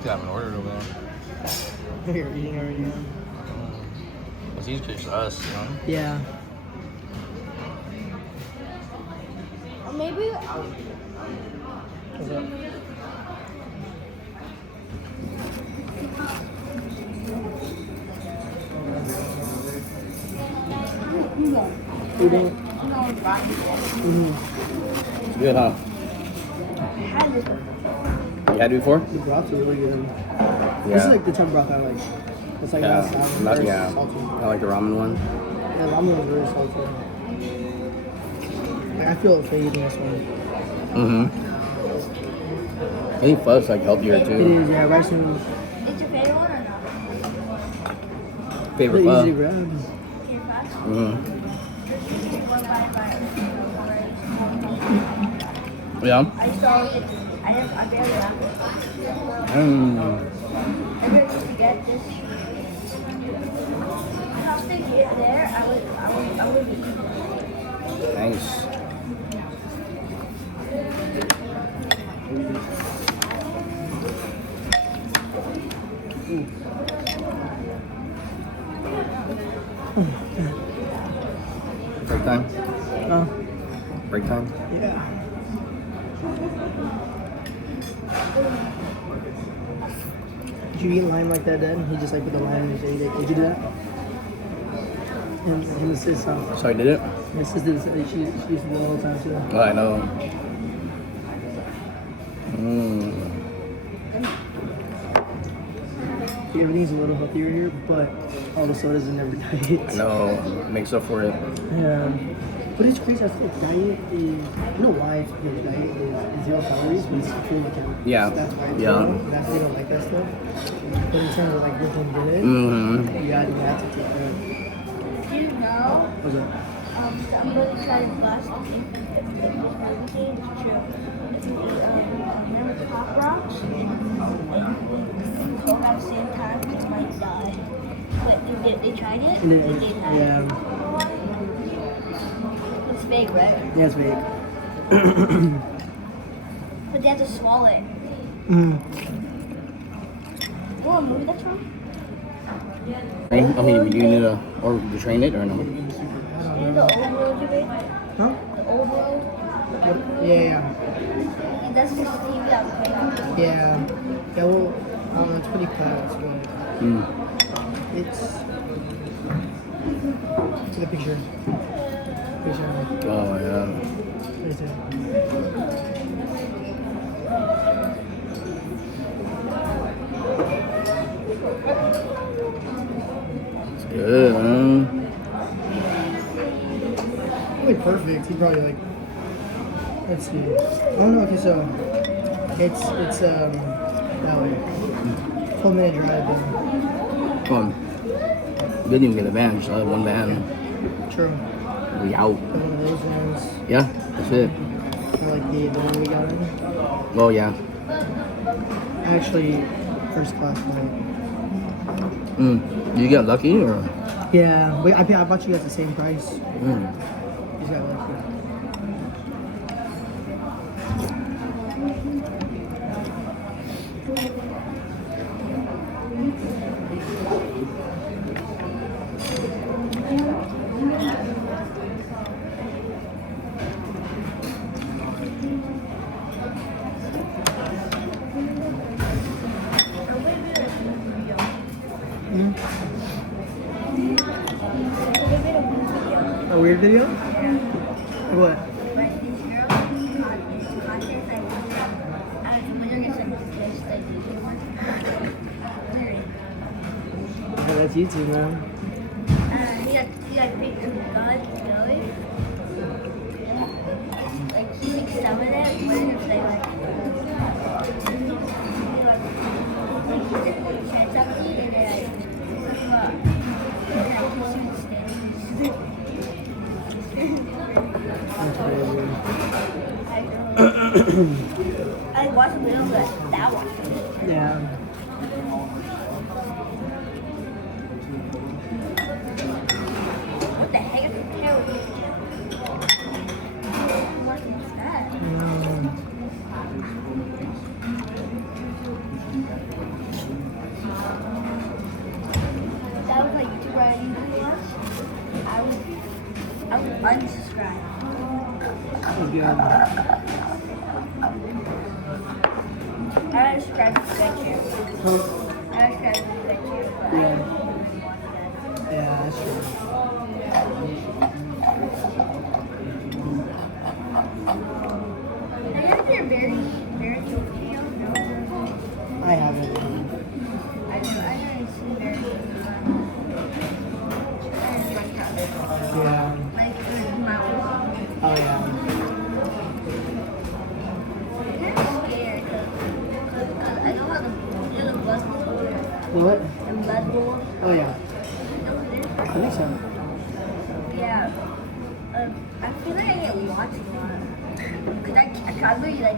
Still haven't ordered over there. You're eating already. It's easier just us, you know? Yeah. Or maybe. What's up? Eating. It's good, huh? You had it before? The broth's really good. Yeah. This is like the type of broth I like. It's like Yeah, not sour, not, very yeah. salty. I like the ramen one. Yeah, ramen is really salty. Like I feel okay eating this one. I think pho's like healthier It too. is, yeah. Rice noodles. It's your favorite one or not? Favorite They're pho? easy to grab. Yeah. I saw it. I barely have it. I really used to get this. How they get there, I would be. Nice. Break time? Break time? Yeah. Did you eat lime like that, Dad? He just like put the lime in his ate it. Did you do that? And his sister. So I did it? My sister, she used to do it all the time too. Oh, I know. Everything's a little healthier here, but all the sodas in every diet. No, makes up for it. Yeah. But it's crazy. I think diet is, you know why it's because diet is 0 calories, but it's full of calories. Yeah. That's why it's Yeah. low. That's why they don't like that stuff. But in terms of like looking good, you have to take care of it. Do you know? What's up? Somebody tried bust. It's true. Remember Pop Rocks? Coke at the same time, they might die. But they tried it, And they it, didn't die. yeah. It's fake, right? Yeah, it's fake. But they have to swallow it. Mm. You know what movie that's from? I mean, you need to or to train it or no? You know the old world you made? Huh? The old world? Yeah. And that's just TV I was playing on. Yeah. Yeah, well, it's pretty close. It's to the picture. Oh, yeah. Right there. It's good, man. Probably perfect. He probably like. Let's see. Oh no. Okay, so it's that way. 12-minute drive. Come on. You didn't even get a van, just one van. True. We out. One of those ones. Yeah, that's it. Or like the one we got in. Oh, yeah. Actually, first class flight. You get lucky or? Yeah. Wait, I bought you guys the same price. You just got lucky. A weird video? What? Yeah, that's YouTube, man. He got big God going. Like he makes some of it, but it's like Kentucky and then I watched a video of that one. Yeah. What the heck is the tail? What is that? unsubscribe. Good. I unsubscribed to get you. Huh? I unsubscribed to get you. But Yeah. I didn't really watch that. Yeah, that's true. I guess they're very Tokyo. No. I haven't. I haven't seen very Tokyo. I just like how they Yeah. like the mountains. Oh yeah. I'm kind of scared because I know how the blood bowl. What? The blood bowl. Oh yeah. I think so. Yeah. I feel like I get watched a lot. Because I probably like